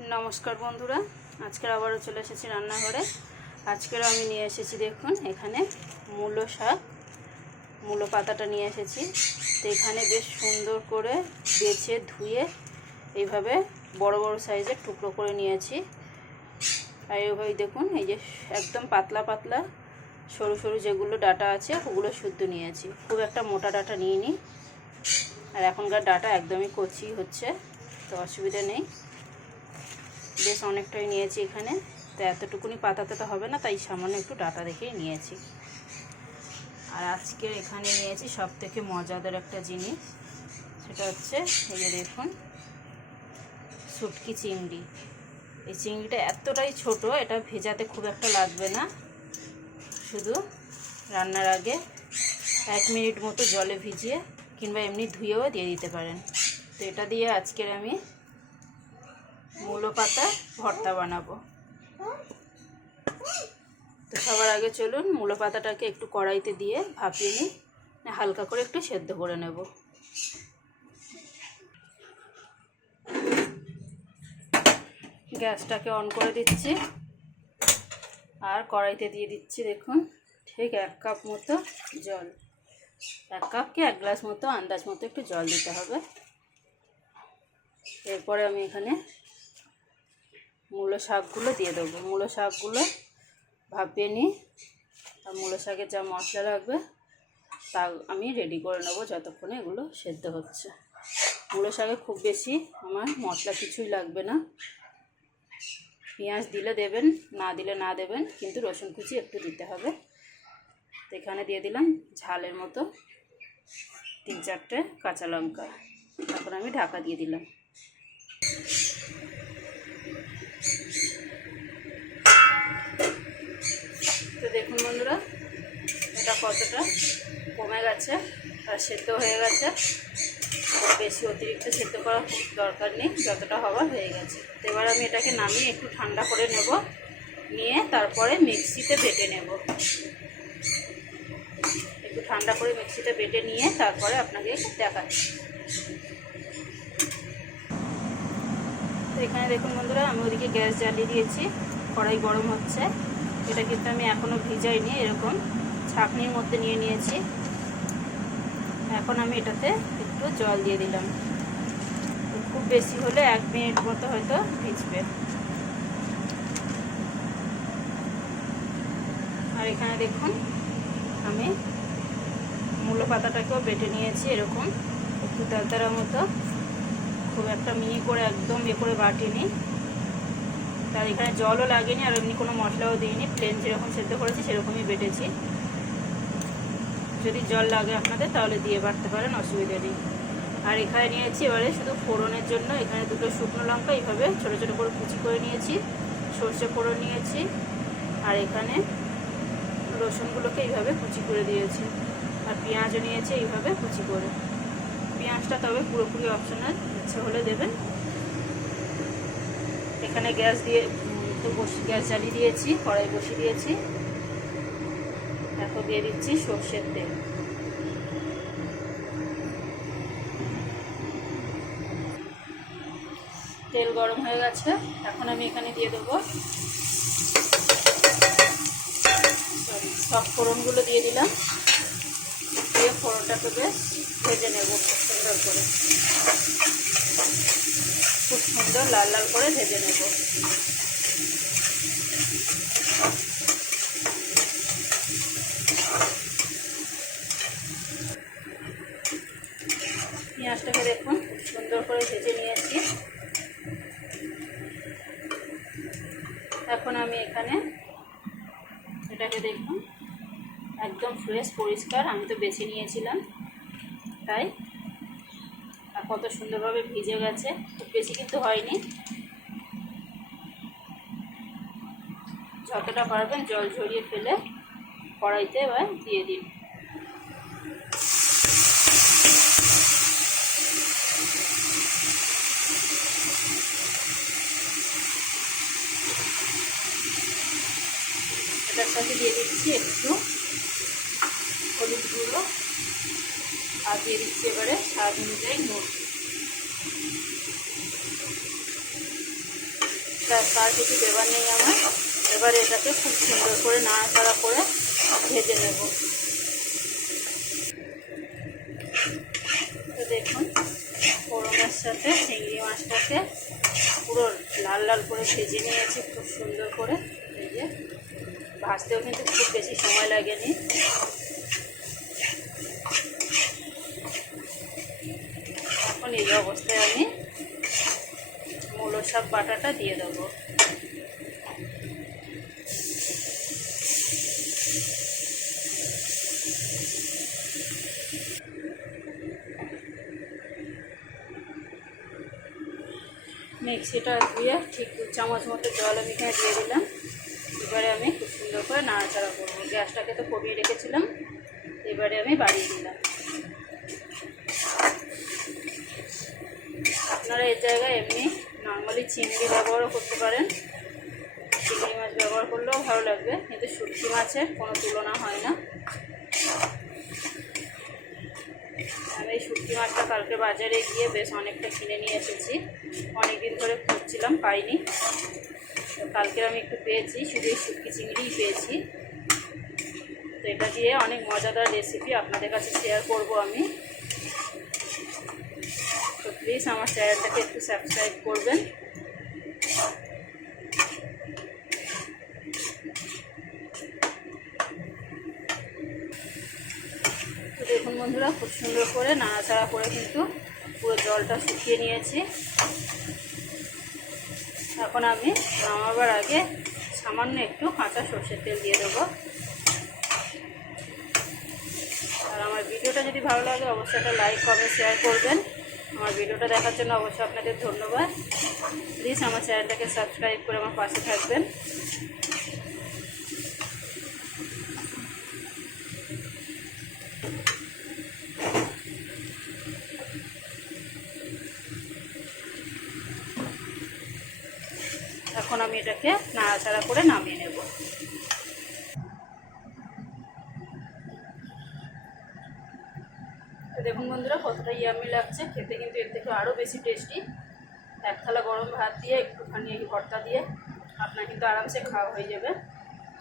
नमस्कार बंधुरा आजकेर आबारो चले एसेछि रान्नाघरे। आजकेर आमि निये एसेछि देखुन एखाने मूलो शाक, मूलो पाताटा निये एसेछि। तो एखाने बेश सुंदर करे बेचे धुए এইভাবে বড় বড় সাইজের টুকরো করে নিয়েছি। আর এইভাবে দেখুন এই যে একদম পাতলা পাতলা সরু সরু যেগুলো ডাটা আছে ওগুলো শুদ্ধ নিয়েছি, খুব একটা মোটা ডাটা নিইনি। আর এখনকার ডাটা একদমই কচি হচ্ছে, তো অসুবিধা নেই। বেশ অনেকটাই নিয়েছি এখানে, তো এতটুকুনি পাতাতে তো হবে না, তাই সামান্য একটু ডাটা রেখেই নিয়েছি। আর আজকে এখানে নিয়েছি সবথেকে মজাদার একটা জিনিস, সেটা হচ্ছে এই যে দেখুন শুটকি চিংড়ি। এই চিংড়িটা এতটাই ছোট, এটা ভেজাতে খুব একটা লাগবে না, শুধু রান্নার আগে 1 মিনিট মতো জলে ভিজিয়ে কিংবা এমনি ধুয়েও দিয়ে দিতে পারেন। তো এটা দিয়ে আজকের আমি মূলো পাতা ভর্তা বানাবো। তো সবার আগে চলুন মূলো পাতাটাকে একটু কড়াইতে দিয়ে ভাপিয়ে নিই, হালকা করে একটু সেদ্ধ করে নেব। গ্যাসটাকে অন করে দিচ্ছি আর কড়াইতে দিয়ে দিচ্ছি দেখুন ঠিক 1 কাপ মতো জল। 1 কাপ কি 1 গ্লাস মতো আন্দাজ মতো একটু জল দিতে হবে। এরপরে আমি এখানে মূলো শাকগুলো দিয়ে দেবো। মূলো শাকগুলো ভাপিয়ে নিই, আর মূলো শাকের যা মশলা লাগবে তা আমি রেডি করে নেব যতক্ষণে এগুলো সেদ্ধ হচ্ছে। মূলো শাকে খুব বেশি আমার মশলা কিছুই লাগবে না। পেঁয়াজ দিলে দেবেন, না দিলে না দেবেন, কিন্তু রসুন কুচি একটু দিতে হবে। তো এখানে দিয়ে দিলাম ঝালের মতো 3-4টে কাঁচা লঙ্কা। এখন আমি ঢাকা দিয়ে দিলাম। তো দেখুন বন্ধুরা এটা কতটা কমে গেছে আর সেদ্ধ হয়ে গেছে। বেশি অতিরিক্ত সেদ্ধ করা খুব দরকার নেই, যতটা হওয়ার হয়ে গেছে। তো এবার আমি এটাকে নামিয়ে একটু ঠান্ডা করে নেব, নিয়ে তারপরে মিক্সিতে বেটে নেব। একটু ঠান্ডা করে মিক্সিতে বেটে নিয়ে তারপরে আপনাকে দেখাচ্ছি। তো এখানে দেখুন বন্ধুরা আমি ওদিকে গ্যাস জ্বালিয়ে দিয়েছি, কড়াই গরম হচ্ছে। এটা কিন্তু আমি এখনও ভিজাইনি, এরকম ছাঁকনির মধ্যে নিয়ে নিয়েছি। এখন আমি এটাতে একটু জল দিয়ে দিলাম, খুব বেশি হলে 1 মিনিট মতো হয়তো ভিজবে। আর এখানে দেখুন আমি মূলো পাতাটাকেও বেটে নিয়েছি, এরকম একটু দারদারা মতো, খুব একটা মিহি করে একদম করে বাটিনি। তার এখানে জলও লাগেনি আর এমনি কোনো মশলাও দিইনি, প্লেন যেরকম সেদ্ধ করেছি সেরকমই বেটেছি। যদি জল লাগে আপনাদের তাহলে দিয়ে বাটতে পারেন, অসুবিধা নেই। আর এখানে নিয়েছি এবারে শুধু ফোড়নের জন্য এখানে 2টো শুকনো লঙ্কা এইভাবে ছোটো ছোটো করে কুচি করে নিয়েছি, সর্ষে ফোড়ন নিয়েছি, আর এখানে রসুনগুলোকে এইভাবে কুচি করে দিয়েছি, আর পেঁয়াজও নিয়েছি এইভাবে কুচি করে। পেঁয়াজটা তবে পুরোপুরি অপশনাল, ইচ্ছে হলে দেবেন। এখানে গ্যাস জ্বালিয়ে দিয়েছি, কড়াই বসিয়ে দিয়েছি। এখন দিয়ে দিচ্ছি সর্ষের তেল। তেল গরম হয়ে গেছে, এখন আমি এখানে দিয়ে দেবো সব ফোড়নগুলো দিয়ে দিলাম, দিয়ে ফোড়নটাকে বেশ ভেজে নেব সুন্দর করে, খুব সুন্দর লাল লাল করে ভেজে নেব। পেঁয়াজটাকে দেখুন সুন্দর করে ভেজে নিয়েছি। এখন আমি এখানে এটাকে দেখুন একদম ফ্রেশ পরিষ্কার, আমি তো বেছে নিয়েছিলাম তাই, আর কত সুন্দরভাবে ভিজে গেছে, খুব বেশি কিন্তু হয়নি। যতটা পারবেন জল ঝরিয়ে ফেলে কড়াইতে এবার দিয়ে দিন। এটার সাথে দিয়ে দিচ্ছি একটু হলুদ গুঁড়ো, আর দিয়ে দিচ্ছি এবারে স্বাদ অনুযায়ী নুন। তার কিছু দেবার নেই আমার। এবারে এটাকে খুব সুন্দর করে নাড়াচাড়া করে ভেজে নেব। তো দেখুন ফোড়নের সাথে চিংড়ি মাছটাকে পুরো লাল লাল করে ভেজে নিয়েছি খুব সুন্দর করে। ভেজে ভাজতেও কিন্তু খুব বেশি সময় লাগেনি। এখন এই অবস্থায় আমি মূলো শাক বাটাটা দিয়ে দেবো। মিক্সিটা ধুয়ে ঠিক 2 চামচ মতো জল আমি এখানে দিয়ে দিলাম। এবারে আমি খুব সুন্দর করে নাড়াচাড়া করবো। গ্যাসটাকে তো কমিয়ে রেখেছিলাম, এবারে আমি বাড়িয়ে দিলাম। আপনারা এর জায়গায় এমনি নর্মালি চিংড়ি ব্যবহারও করতে পারেন, চিংড়ি মাছ ব্যবহার করলেও ভালো লাগবে, কিন্তু শুটকি মাছের কোনো তুলনা হয় না। আমি এই শুটকি মাছটা কালকে বাজারে গিয়ে বেশ অনেকটা কিনে নিয়ে এসেছি। অনেক দিন ধরে খুঁজছিলাম, পাইনি। তো কালকে আমি একটু পেয়েছি, শুধু এই শুটকি চিংড়িই পেয়েছি। তো এটা দিয়ে অনেক মজাদার রেসিপি আপনাদের কাছে শেয়ার করব আমি। তো প্লিজ আমার চ্যানেলটাকে একটু সাবস্ক্রাইব করবেন। তো দেখুন বন্ধুরা, খুব সুন্দর করে নাড়াচাড়া করে কিন্তু পুরো জলটা শুকিয়ে নিয়েছি। এখন আমি নামাবার আগে সামান্য একটু কাঁচা সর্ষের তেল দিয়ে দেবো। আর আমার ভিডিওটা যদি ভালো লাগে অবশ্যই একটা লাইক কমেন্ট শেয়ার করবেন। আমার ভিডিওটা দেখার জন্য অবশ্যই আপনাদের ধন্যবাদ। প্লিজ আমার চ্যানেলটাকে সাবস্ক্রাইব করে আমার পাশে থাকবেন। এখন আমি এটাকে নাড়াচাড়া করে নামিয়ে নেব। দেখুন বন্ধুরা কতটা ইয়ামি লাগছে খেতে, কিন্তু এর থেকে আরও বেশি টেস্টি। এক থালা গরম ভাত দিয়ে একটুখানি এই ভর্তা দিয়ে আপনার কিন্তু আরামসে খাওয়া হয়ে যাবে।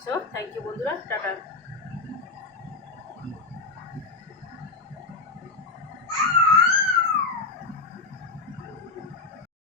সো থ্যাংক ইউ বন্ধুরা, টাটা।